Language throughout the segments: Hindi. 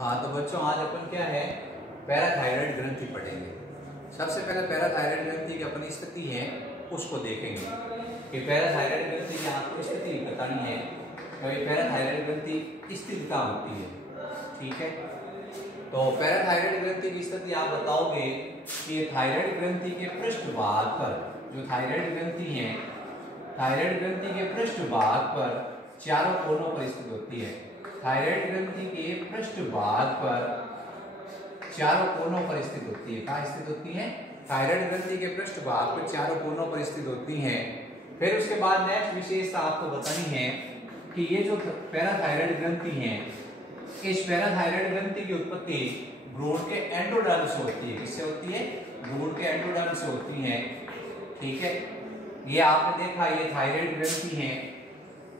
हाँ तो बच्चों आज अपन क्या है पैराथायराइड ग्रंथि पढ़ेंगे। सबसे पहले पैराथायराइड ग्रंथि की अपनी स्थिति है उसको देखेंगे कि पैराथायराइड ग्रंथि की आपको स्थिति बतानी है तो ये पैराथायराइड ग्रंथि स्थिति कहाँ होती है। ठीक है, तो पैराथायराइड ग्रंथि की स्थिति आप बताओगे कि ये थायराइड ग्रंथि के पृष्ठभाग पर जो थायराइड ग्रंथि है, थायराइड ग्रंथि के पृष्ठभाग पर चारों कोनों पर स्थित होती है। थायराइड ग्रंथि के पृष्ठभाग पर चारों कोनों पर स्थित होती है। कहाँ स्थित होती है? थायराइड ग्रंथि के पृष्ठभाग पर चारों कोनों पर स्थित होती है। फिर उसके बाद नेक्स्ट विशेषता आपको बतानी है कि ये जो पैराथायराइड ग्रंथि है, इस पैराथायराइड ग्रंथि की उत्पत्ति भ्रूण के एंडोडर्म से होती है। किससे होती है? भ्रूण के एंडोडर्म से होती है। ठीक है, ये आपने देखा ये थायराइड ग्रंथि है।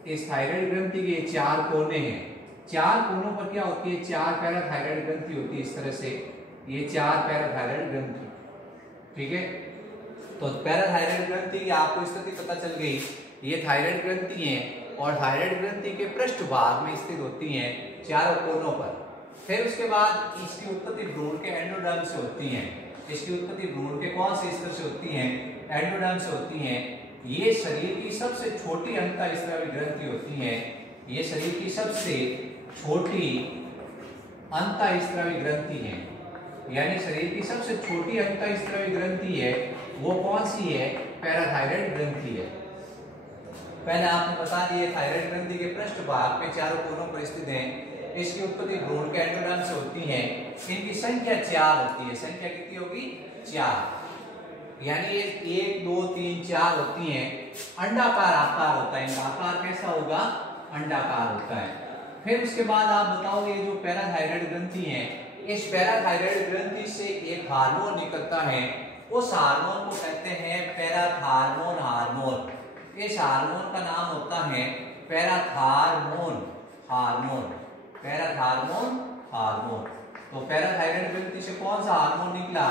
इस थायराइड ग्रंथि के चार कोने हैं। चार कोनों पर क्या होती है? चार पैराथायराइड ग्रंथि होती है। इस तरह से ये चार पैराथायराइड ग्रंथि। ठीक है, तो पैराथायराइड ग्रंथि की आपको स्थिति पता चल गई। ये थायराइड ग्रंथि है और थायराइड ग्रंथि के पृष्ठभाग में स्थित होती हैं चारों कोनों पर। फिर उसके बाद इसकी उत्पत्ति भ्रूण के एंडोडर्म से होती है। इसकी उत्पत्ति भ्रूण के कौन से स्तर से होती है? एंडोडर्म से होती है। ये शरीर की सबसे छोटी अंतःस्रावी ग्रंथि होती है। ये शरीर की सबसे छोटी अंतःस्रावी ग्रंथि है। यानी शरीर की सबसे छोटी अंतःस्रावी ग्रंथि है वो कौन सी है? पैराथायराइड ग्रंथि है। पहले आपने बता दिया थायराइड ग्रंथि के पृष्ठभाग पे चारों कोनों पर स्थित है। इसकी उत्पत्ति भ्रूण के एंडोडर्म से होती है। इनकी संख्या 4 होती है। संख्या कितनी होगी? 4। यानी ये 1 2 3 4 होती हैं। अंडाकार आकार होता है। इनका आकार कैसा होगा? अंडाकार होता है। फिर उसके बाद आप बताओगे जो पैराथायराइड ग्रंथि है, इस पैराथायराइड ग्रंथि से एक हार्मोन निकलता है। उस हार्मोन को कहते हैं पैराथार्मोन हार्मोन। इस हार्मोन का नाम होता है पैराथार्मोन हार्मोन। Parathormone hormone. तो पैराथायराइड ग्रंथि से कौन सा हार्मोन निकला?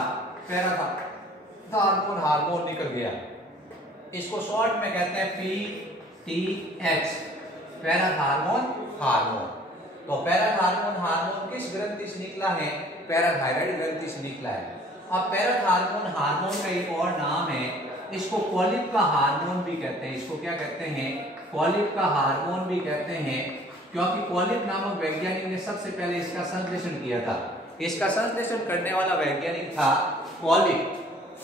पैराथार्मोन हार्मोन निकल गया। इसको शॉर्ट में कहते हैं PTH, पैराथार्मोन हार्मोन। तो पैराथार्मोन हार्मोन किस ग्रंथि से निकला है? पैराथायराइड ग्रंथि से निकला है। अब पैराथार्मोन हार्मोन का एक और नाम है, इसको पॉलिप का हार्मोन भी कहते हैं। इसको क्या कहते हैं? पॉलिप का हार्मोन भी कहते हैं, क्योंकि पॉलिप नामक वैज्ञानिक ने सबसे पहले इसका संश्लेषण किया था। इसका संश्लेषण करने वाला वैज्ञानिक था पॉलिप,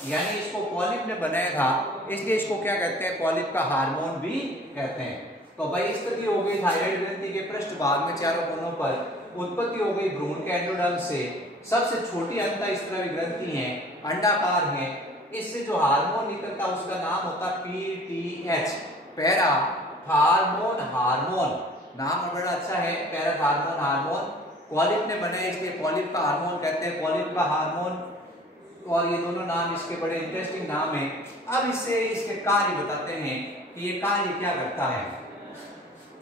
यानी इसको पॉलिप ने बनाया था, इसलिए इसको क्या कहते हैं? पॉलिप का हार्मोन भी कहते हैं। तो भाई स्थिति हो गई थायराइड ग्रंथि के पृष्ठभाग में चारों कोनों पर, उत्पत्ति हो गई भ्रूण के एंडोडर्म से। सबसे छोटी अंतःस्रावी ग्रंथि है, अंडाकार है। इससे जो हार्मोन निकलता उसका नाम होता PTH, पैराथार्मोन हार्मोन। नाम बड़ा अच्छा है, पैराथार्मोन हार्मोन। पॉलिप ने बनाया इसलिए पॉलिप का हार्मोन कहते हैं, पॉलिप का हार्मोन। और ये दोनों नाम इसके बड़े इंटरेस्टिंग नाम है। अब इससे इसके कार्य बताते हैं कि ये कार्य क्या करता है।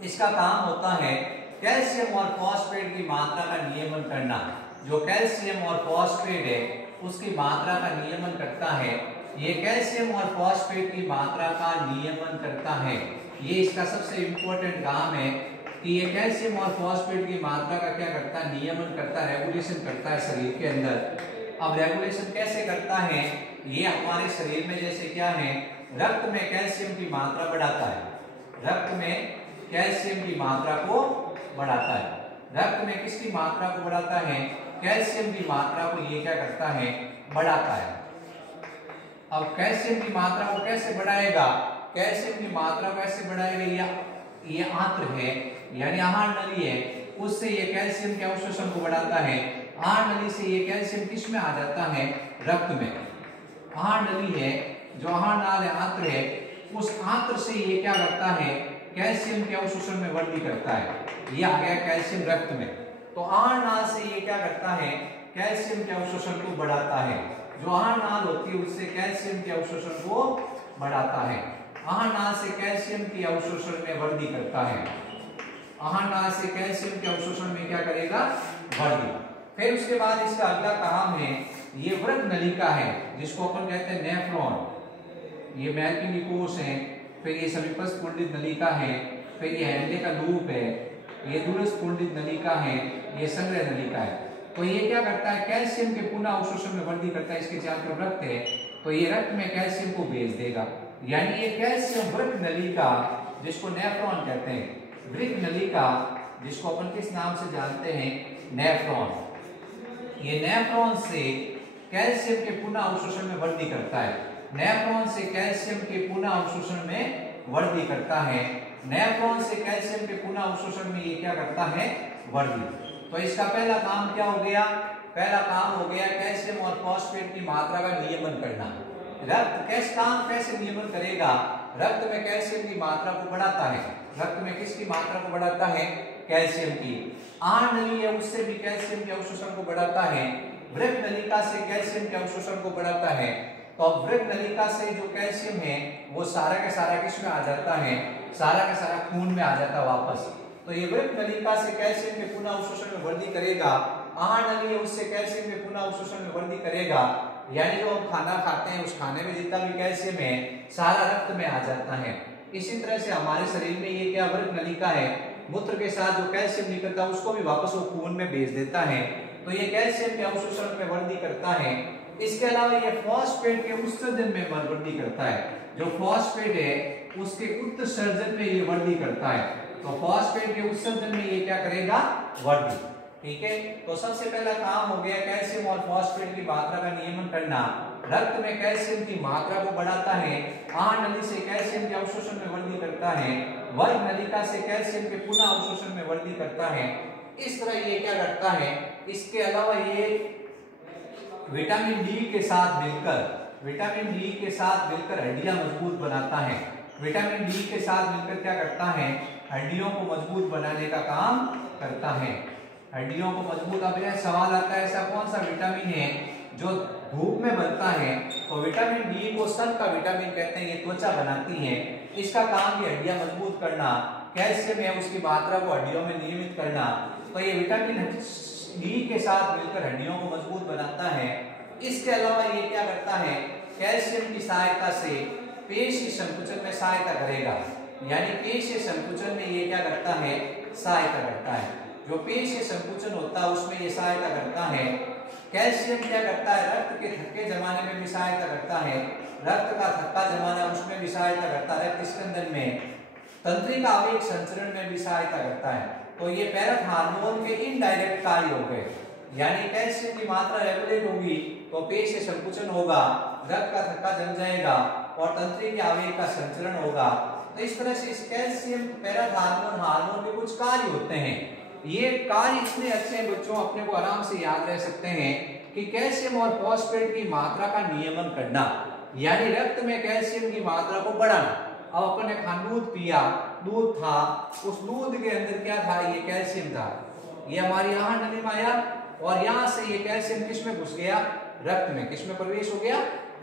इसका काम होता है कैल्शियम और फॉस्फेट की मात्रा का नियमन करना। जो कैल्शियम और फॉस्फेट है उसकी मात्रा का नियमन करता है। ये कैल्शियम और फॉस्फेट की मात्रा का नियमन करता है। ये इसका सबसे इंपॉर्टेंट काम है कि ये कैल्शियम और फॉस्फेट की मात्रा का क्या करता है? नियमन करता है, रेगुलेशन करता है शरीर के अंदर। अब रेगुलेशन कैसे करता है? ये हमारे शरीर में जैसे क्या है, रक्त में कैल्शियम की मात्रा बढ़ाता है। रक्त में कैल्शियम की मात्रा को बढ़ाता है। रक्त में किसकी मात्रा को बढ़ाता है? कैल्शियम की मात्रा को ये क्या करता है? बढ़ाता है। अब कैल्शियम की मात्रा को कैसे बढ़ाएगा? कैल्शियम की मात्रा को कैसे बढ़ाएगा? ये आंत्र है, यानी आहार नली है, उससे ये कैल्शियम के अवशोषण को बढ़ाता है। आहार नली से ये कैल्शियम किस में आ जाता है? रक्त में। आहार नली है, जो आहार नाल है, आंत्र है, उस आंत्र से ये क्या करता है? कैल्शियम के अवशोषण में वृद्धि करता है। ये आ गया कैल्शियम रक्त में। तो आहार नाल से ये क्या करता है? कैल्शियम के अवशोषण को बढ़ाता है। जो आहार नाल होती है उससे कैल्शियम के अवशोषण को बढ़ाता है। आहार नाल से कैल्शियम के अवशोषण में वृद्धि करता है। आहार नाल से कैल्शियम के अवशोषण में क्या करेगा? वृद्धि। फिर उसके बाद इसका अगला काम है, ये वृक्क नलिका है जिसको अपन कहते हैं नेफ्रॉन। ये मैल्किनी कोष है। फिर ये समीपस्थ कुंडित नलिका है। फिर ये हैंडले का लूप है। ये दूरस्फुंडित नलिका है, ये संग्रह नलिका है। तो ये क्या करता है, कैल्शियम के पुनः अवशोषण में वृद्धि करता है। इसके चारों तरफ रक्त है तो ये रक्त में कैल्शियम को भेज देगा, यानी ये कैल्शियम वृक्क नलिका जिसको नेफ्रॉन कहते हैं, वृक्क नलिका जिसको अपन किस नाम से जानते हैं, नेफ्रॉन। ये नेफ्रॉन से कैल्शियम के पुनः अवशोषण में वृद्धि करता है। नेफ्रॉन से कैल्शियम के पुनः अवशोषण में वृद्धि करता है। नेफ्रॉन से कैल्शियम के पुनः अवशोषण में ये क्या करता है, वृद्धि। तो इसका पहला काम क्या हो गया, पहला काम हो गया कैल्शियम और फॉस्फेट की मात्रा का नियमन करना। रक्त कैसे नियमन करेगा, रक्त में कैल्शियम की मात्रा को बढ़ाता है। रक्त में किसकी मात्रा को बढ़ाता है, कैल्शियम की। आहार नली है उससे भी कैल्शियम के अवशोषण को बढ़ाता है। वृक्क नलिका से कैल्शियम के अवशोषण को बढ़ाता है। तो अब वृक्क नलिका से जो कैल्शियम है वो सारा का सारा किस में आ जाता है, सारा का सारा खून में आ जाता है वापस। तो ये वृक्क नलिका से कैल्शियम के पुनः अवशोषण में वृद्धि करेगा। आहार नली है उससे कैल्शियम के पुनः अवशोषण में वृद्धि करेगा, यानी जो हम खाना खाते हैं उस खाने में जितना भी कैल्शियम है सारा रक्त में आ जाता है। इसी तरह से हमारे शरीर में ये क्या वृक्क नलिका है, मूत्र के साथ जो कैल्शियम निकलता है उसको भी वापस वो खून में भेज देता है। तो ये कैल्शियम के अवशोषण में वृद्धि करता है। इसके अलावा ये फॉस्फेट के उत्सर्जन में वृद्धि करता है। जो फॉस्फेट है उसके उत्सर्जन में ये वृद्धि करता है। तो फॉस्फेट के उत्सर्जन में ये क्या करेगा, वृद्धि। ठीक है, तो सबसे पहला काम हो गया कैल्शियम और फॉस्फेट की मात्रा का नियमन करना। रक्त में कैल्शियम की मात्रा को बढ़ाता है। आहार नली से कैल्शियम के अवशोषण में वृद्धि करता है। वर्ग नलिका से कैल्शियम के पुनः अवशोषण में वृद्धि करता है। इस तरह ये क्या करता है। इसके अलावा ये विटामिन डी के साथ मिलकर हड्डियां मजबूत बनाता है। विटामिन डी के साथ मिलकर क्या करता है, हड्डियों को मजबूत बनाने का काम करता है। हड्डियों को मजबूत, अब यह सवाल आता है ऐसा कौन सा विटामिन है जो धूप में बनता है। तो विटामिन डी को सन का विटामिन कहते हैं, ये त्वचा बनाती है। इसका काम ये हड्डियां मजबूत करना। कैल्शियम है उसकी मात्रा को हड्डियों में नियमित करना। तो ये विटामिन डी के साथ मिलकर हड्डियों को मजबूत बनाता है। इसके अलावा ये क्या करता है, कैल्शियम की सहायता से पेशी संकुचन में सहायता करेगा। यानी पेशी संकुचन में ये क्या करता है, सहायता करता है। जो पेशी संकुचन होता है उसमें ये सहायता करता है। कैल्शियम क्या करता है, रक्त के थक्के जमाने में भी सहायता करता है। रक्त का थक्का जमाना उसमें भी सहायता करता है। रक्त स्कंदन में तंत्रिका आवेग संचरण में भी सहायता करता है। तो ये पैरथ हार्मोन के इनडायरेक्ट कार्य हो गए। यानी कैल्शियम की मात्रा रेगुलेट होगी तो पेशी संकुचन होगा, रक्त का थक्का जम जाएगा और तंत्रिका आवेग का संचरण होगा। तो इस तरह से इस कैल्शियम पैरथ हार्मोन के कुछ कार्य होते हैं। ये कार्य इतने अच्छे हैं बच्चों, अपने को आराम से याद रह सकते हैं कि कैल्शियम और फॉस्फेट की मात्रा का नियमन करना, यानी रक्त में कैल्शियम की मात्रा को बढ़ाना। अब अपन ने दूध पिया, दूध था, उस दूध के अंदर क्या था, ये कैल्शियम था। ये हमारी आहार नली में आया और यहाँ से ये कैल्शियम किस में घुस गया, रक्त में। किस में प्रवेश हो गया,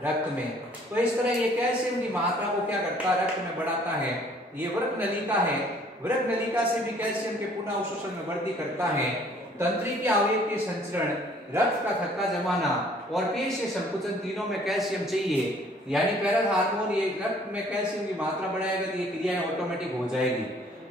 रक्त में। तो इस तरह ये कैल्शियम की मात्रा को क्या करता है, रक्त में बढ़ाता है। ये वृक्क नलिका है, वृक्क नलिका से भी कैल्शियम के पुनः अवशोषण में वृद्धि करता है। तंत्रिका आवेग के संचरण, रक्त का थक्का जमाना और पेशी संकुचन तीनों में कैल्शियम चाहिए। यानी पैरथ हार्मोन ये रक्त में कैल्शियम की मात्रा बढ़ाएगा तो ये क्रियाएं ऑटोमेटिक हो जाएगी।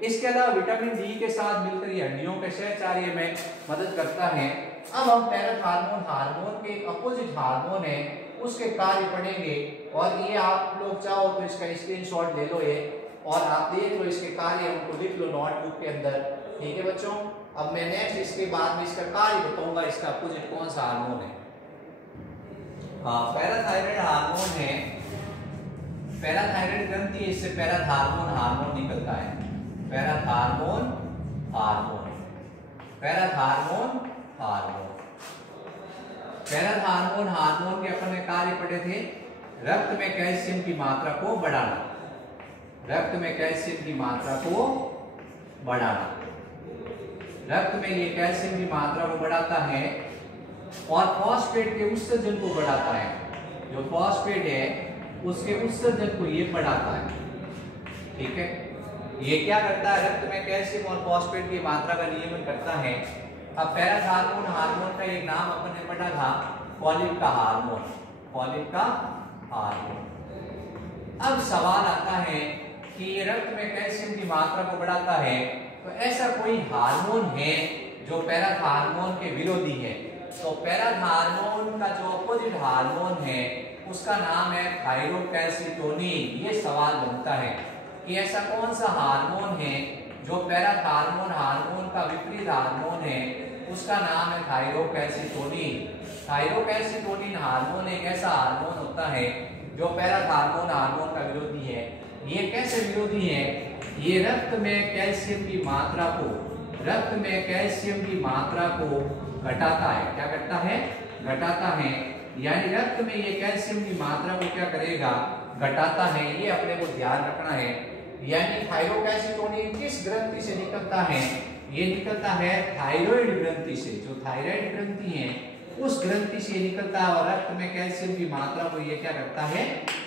इसके अलावा विटामिन डी के साथ मिलकर ये हड्डियों के सहचार्य में मदद करता है। अब हम पैरथ हार्मोन के एक अपोजिट हार्मोन है उसके कार्य पढ़ेंगे। और ये आप लोग चाहो तो इसका स्क्रीनशॉट ले लो ये और आप देख लो इसके कार्य, उनको लिख लो नोटबुक के अंदर। ठीक है बच्चों, अब मैं नेक्स्ट इसके बाद में इसका कार्य बताऊंगा, इसका अपोजिट कौन सा हार्मोन है। पैराथायराइड हार्मोन है, पैराथायराइड ग्रंथि, इससे पैराथार्मोन हार्मोन निकलता है। पैराथार्मोन हार्मोन के अपन ने कार्य पढ़े थे, रक्त में कैल्शियम की मात्रा को बढ़ाना। रक्त में कैल्शियम की मात्रा को बढ़ाना, रक्त में ये कैल्शियम की मात्रा को बढ़ाता है और फॉस्फेट के उत्सर्जन को बढ़ाता है। जो फॉस्फेट है उसके उत्सर्जन को ये बढ़ाता है। ठीक है, ये क्या करता है, रक्त में कैल्शियम और फॉस्फेट की मात्रा का नियमन करता है। अब पैराथार्मोन हार्मोन का एक नाम अपन ने पढ़ा था, कॉलिक का हार्मोन। अब सवाल आता है कि ये रक्त में कैल्शियम की मात्रा को बढ़ाता है तो ऐसा कोई हार्मोन है जो पैराथार्मोन के विरोधी है, तो पैराथार्मोन का जो अपोजिट हार्मोन है उसका नाम है थायरोकैल्सिटोनिन। ये सवाल बनता है कि ऐसा कौन सा हार्मोन है जो पैराथार्मोन हार्मोन का विपरीत हार्मोन है, उसका नाम है थायरोकैल्सिटोनिन। थायरोकैल्सिटोनिन हार्मोन एक ऐसा हार्मोन होता है जो पैराथार्मोन हार्मोन का विरोधी है। ये कैसे विरोधी है? ये रक्त में कैल्शियम की मात्रा को घटाता है। क्या करता है? घटाता है। यानी रक्त में ये कैल्शियम की मात्रा को क्या करेगा? घटाता है। ये अपने को ध्यान रखना है। यानी थायरोकैल्सिटोनिन किस ग्रंथि से निकलता है? ये निकलता है थायराइड ग्रंथि से। जो थायराइड ग्रंथि है उस ग्रंथि से निकलता है और रक्त में कैल्शियम की मात्रा को ये क्या करता है?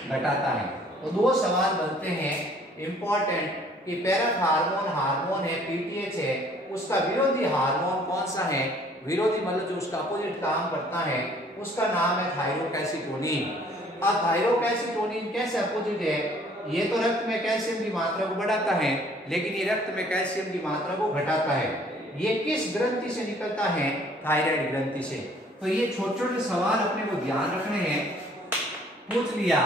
घटाता है। तो दो सवाल बनते हैं इंपॉर्टेंट कि पैराथार्मोन हार्मोन है, पीटीएच है, उसका विरोधी हार्मोन कौन सा है? विरोधी मतलब जो उसका अपोजिट काम करता है उसका नाम है थायरोकैल्सिटोनिन। अब थायरोकैल्सिटोनिन कैसे अपोजिट है? ये तो रक्त में कैल्शियम की मात्रा को बढ़ाता है, लेकिन ये रक्त में कैल्शियम की मात्रा को घटाता है। ये किस ग्रंथि से निकलता है? थायराइड ग्रंथि से। तो ये छोटे छोटे सवाल अपने को ध्यान रखने हैं। पूछ लिया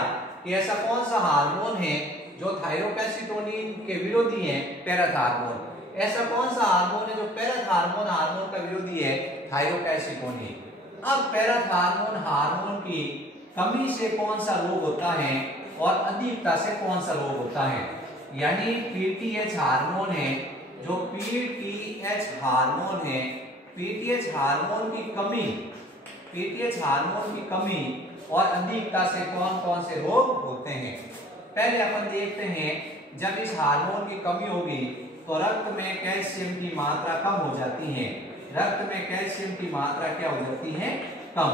कि ऐसा कौन सा हार्मोन है जो थायरोकैल्सिटोनिन के विरोधी है? पैराथार्मोन। ऐसा कौन सा हार्मोन है जो पैराथार्मोन हार्मोन का विरोधी है? थायरोकैल्सिटोनिन। अब पैराथार्मोन हार्मोन की कमी से कौन सा रोग होता है और अधिकता से कौन सा रोग होता है? यानी पीटीएच हार्मोन है, जो पीटीएच हार्मोन है, पीटीएच हार्मोन की कमी और अधिकता से कौन कौन से रोग होते हैं? पहले अपन देखते हैं, जब इस हार्मोन की कमी होगी तो रक्त में कैल्शियम की मात्रा कम हो जाती है। रक्त में कैल्शियम की मात्रा क्या हो जाती है? कम।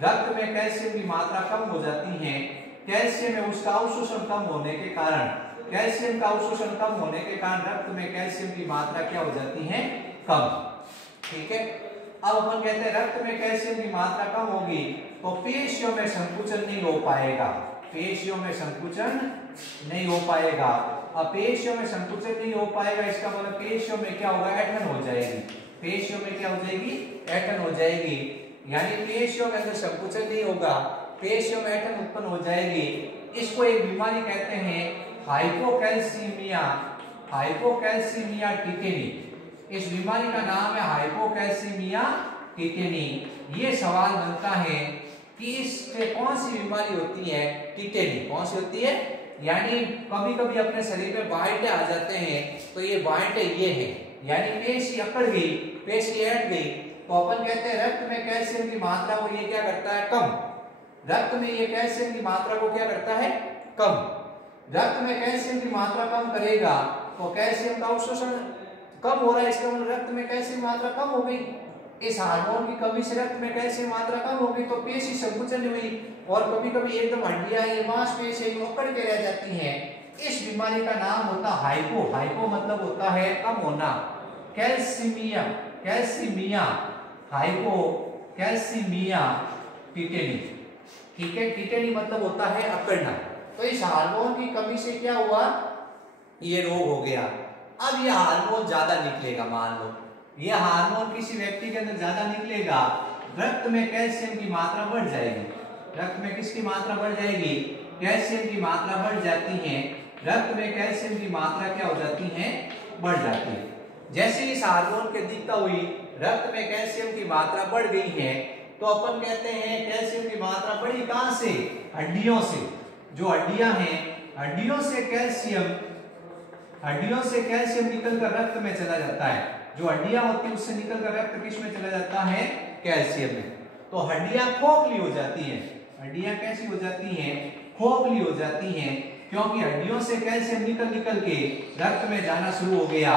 रक्त में कैल्शियम की मात्रा कम हो जाती है। कैल्शियम में उसका अवशोषण कम होने के कारण, कैल्शियम का अवशोषण कम होने के कारण रक्त में कैल्शियम की मात्रा क्या हो जाती है? कम। ठीक है। अब अपन कहते हैं रक्त में कैल्शियम की मात्रा कम होगी तो पेशियों में संकुचन नहीं हो पाएगा। पेशियों में संकुचन नहीं हो पाएगा। अब पेशियों में संकुचन नहीं हो पाएगा, इसका मतलब पेशियों में क्या होगा? ऐंठन हो जाएगी। पेशियों में क्या हो जाएगी? ऐंठन हो जाएगी। यानी पेशियों में अंदर संकुचन नहीं होगा, पेशियों में ऐंठन उत्पन्न हो जाएगी। इसको एक बीमारी कहते हैं हाइपोकैल्सीमिया, हाइपोकैल्सीमिया टिटेनी। इस बीमारी का नाम है हाइपोकैल्सीमिया टिटेनी। ये सवाल बनता है कि इससे कौन सी बीमारी होती है? टिटेनी। कौन सी होती है? यानी कभी कभी अपने शरीर में बांटे आ जाते हैं, तो ये बांटे ये है, यानी पेशी अकड़ गई, पेशी ऐंठ गई, तो अपन कहते हैं रक्त में कैल्शियम की मात्रा को ये क्या करता है? कम। रक्त में ये कैल्शियम की मात्रा को क्या करता है? कम। रक्त में कैल्शियम की मात्रा कम करेगा तो कैल्शियम का अवशोषण कम हो रहा है, इसका मतलब रक्त में कैल्शियम की मात्रा कम हो गई। इस हार्मोन की कमी से रक्त में कैल्शियम मात्रा कम हो गई तो पेशी संकुचन हुई और कभी कभी एकदम हड्डियां, ये मांसपेशियां अकड़ के रह जाती हैं। इस बीमारी का नाम होता है हाइपो। हाइपो मतलब होता है कम होना। Calcaemia, calcaemia, hypocalcaemia tetany. ठीक है। टिटेनी मतलब होता है अकड़ना। तो इस हार्मोन की कमी से क्या हुआ? ये रोग हो गया। अब ये हार्मोन ज्यादा निकलेगा, मान लो ये हार्मोन किसी व्यक्ति के अंदर ज्यादा निकलेगा, रक्त में कैल्शियम की मात्रा बढ़ जाएगी। रक्त में किसकी मात्रा बढ़ जाएगी? कैल्शियम की मात्रा बढ़ जाती है। रक्त में कैल्शियम की मात्रा क्या हो जाती है? बढ़ जाती है। जैसे इस हार्मोन की अधिकता हुई, रक्त में कैल्शियम की मात्रा बढ़ गई है, तो अपन कहते हैं कैल्शियम की मात्रा बढ़ी कहां से? हड्डियों से। जो हड्डियां हैं, हड्डियों से कैल्शियम निकलकर रक्त में चला जाता है। जो हड्डियां होती है उससे निकलकर रक्त किस में चला जाता है? कैल्शियम में। तो हड्डियां खोखली हो जाती हैं। हड्डियां कैसी हो जाती हैं? खोखली हो जाती हैं, क्योंकि हड्डियों से कैल्शियम निकल के रक्त में जाना शुरू हो गया,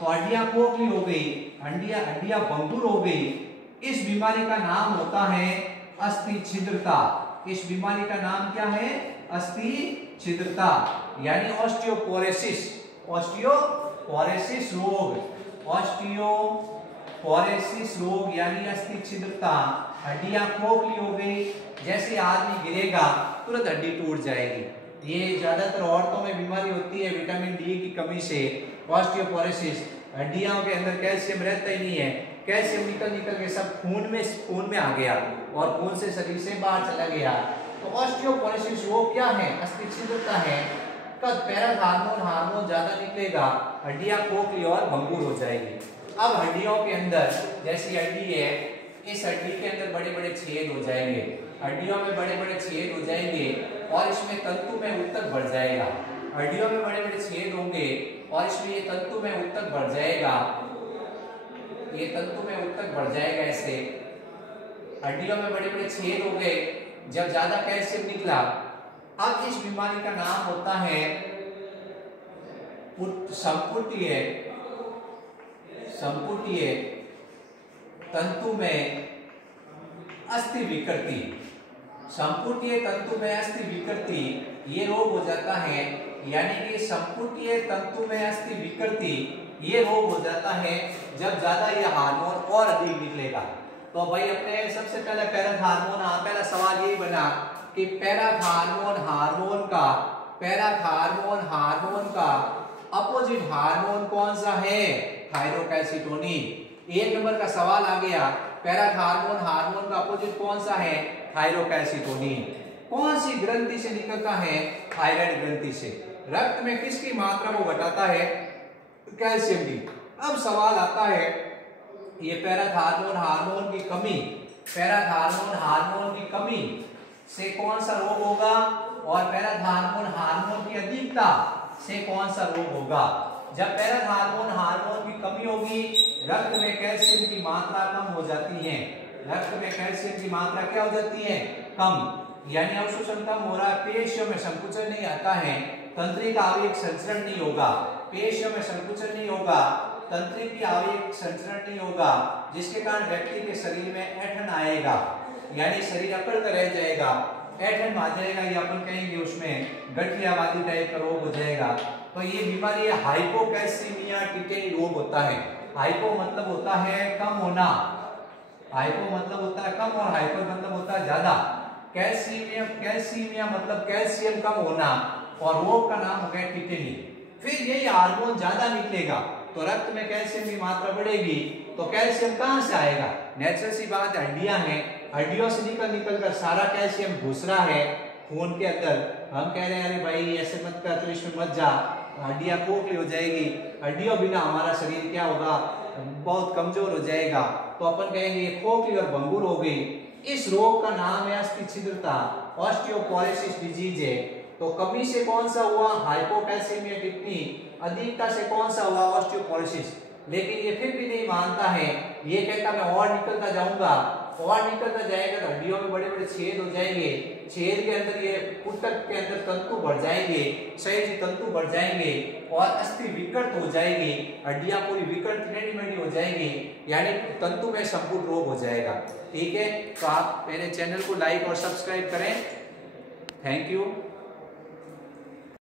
तो हड्डियां खोखली हो गई, हड्डियां भंगुर हो गई। इस बीमारी का नाम होता है अस्थि छिद्रता। इस बीमारी का नाम क्या है? अस्थि छिद्रता, यानी ऑस्टियोपोरोसिस। ऑस्टियोपोरोसिस रोग, ऑस्टियोपोरोसिस रोग यानी अस्थि छिद्रता। हड्डियां खोखली हो गई, जैसे आदमी गिरेगा तुरंत हड्डी टूट जाएगी। ये ज्यादातर औरतों में बीमारी होती है विटामिन डी की कमी से, ऑस्टियोपोरोसिस, हड्डियों के अंदर कैल्शियम रहता ही नहीं है, कैल्शियम निकल निकल के सब खून में आ गया और खून से शरीर से बाहर चला गया। तो ऑस्टियोपोरोसिस वो क्या है, अस्थि छिद्रता है। कब पैरा हार्मोन ज्यादा निकलेगा, हड्डियां खोखली और भंगुर हो जाएगी। अब हड्डियों के अंदर जैसी हड्डी है, इस हड्डी के अंदर बड़े बड़े छेद हो जाएंगे, हड्डियों में बड़े बड़े छेद हो जाएंगे और इसमें तंतु में ऊतक बढ़ जाएगा। हड्डियों में बड़े बड़े छेद होंगे और इसमें ये तंतु में ऊतक बढ़ जाएगा, ये तंतु में ऊतक बढ़ जाएगा। ऐसे हड्डियों में बड़े बड़े छेद हो गए जब ज्यादा कैल्शियम निकला। अब इस बीमारी का नाम होता है संपुटीय तंतु में अस्थि विकृति। संपुटीय तंतु में अस्थि विकृति ये रोग हो जाता है, यानी कि संपुटीय तंतु में अस्थि विकृति ये रोग हो जाता है जब ज्यादा ये हार्मोन और अधिक निकलेगा। तो भाई अपने सबसे पहले पैरा हार्मोन, पहला सवाल यही बना कि पैरा हार्मोन का अपोजिट हार्मोन कौन सा है, थायरोकैल्सिटोनिन। एक नंबर का सवाल आ गया, पैरा हार्मोन का अपोजिट कौन सा है, थायरोकैल्सिटोनिन। कौन सी ग्रंथि से निकलता है, थायराइड ग्रंथि से। रक्त में किसकी मात्रा को घटाता है, कैल्शियम की। अब सवाल आता है ये पैरा हार्मोन की कमी से कौन सा रोग होगा और पैरा हार्मोन की अधिकता से कौन सा रोग होगा। जब पैरा हार्मोन की कमी होगी, रक्त में कैल्शियम की मात्रा कम हो जाती है, रक्त में कैल्शियम की मात्रा क्या हो जाती है, कम, यानी अवशोषण कम हो रहा है, पेशियों में संकुचन नहीं आता है, तंत्रिक आवयव संचरण नहीं होगा, पेशियों में संकुचन नहीं होगा, तंत्रिक आवयव संचरण नहीं होगा, जिसके कारण व्यक्ति के शरीर में ऐंठन आएगा, यानी शरीर अकड़ कर रह जाएगा, ऐंठन आ जाएगा, या अपन कहेंगे उसमें गठियावादी टाइप का रोग हो जाएगा। तो ये बीमारी हाइपोकैल्सीमिया टिटेनी रोग होता है। हाइपो मतलब होता है कम होना, हाइपो मतलब होता है कम और हाइपर मतलब होता है ज्यादा। कैल्सीमिया मतलब कैल्शियम कम होना और रोग का नाम हो गया टिटेनी। फिर यही हार्मोन ज्यादा निकलेगा तो रक्त में कैल्शियम की मात्रा बढ़ेगी, तो कैल्शियम कहां से आएगा, नेचुरल सी बात है, हड्डियां हैं, हड्डियों से निकल कर सारा कैल्शियम घुस रहा है खून के अंदर। हम कह रहे हैं अरे भाई ऐसे मत कर, तो इसमें मत जा, हड्डियां खोखली हो जाएगी, हड्डियों बिना हमारा शरीर क्या होगा, बहुत कमजोर हो जाएगा। तो अपन कहेंगे ये खोखली और भंगुर हो गई। इस रोग का नाम है अस्थि छिद्रता, ऑस्टियोपोरोसिस डिजीज है। तो कमी से कौन सा हुआ, हाइपोकैल्सीमिया टिटेनी, अधिकता से कौन सा हुआ, ऑस्टियोपोरोसिस। लेकिन ये फिर भी नहीं मानता है, ये कहता मैं और निकलता जाऊंगा, और निकलता जाएगा तो हड्डियों में बड़े बड़े छेद हो जाएंगे, छेद के अंदर ये ऊतक के अंदर तंतु बढ़ जाएंगे, सहजी तंतु बढ़ जाएंगे और अस्थि विकृत हो जाएगी, हड्डियां पूरी विकृत टेढ़ी-मेढ़ी हो जाएगी, यानी तंतु में संपूर्ण रोग हो जाएगा। ठीक है, तो आप मेरे चैनल को लाइक और सब्सक्राइब करें। Thank you.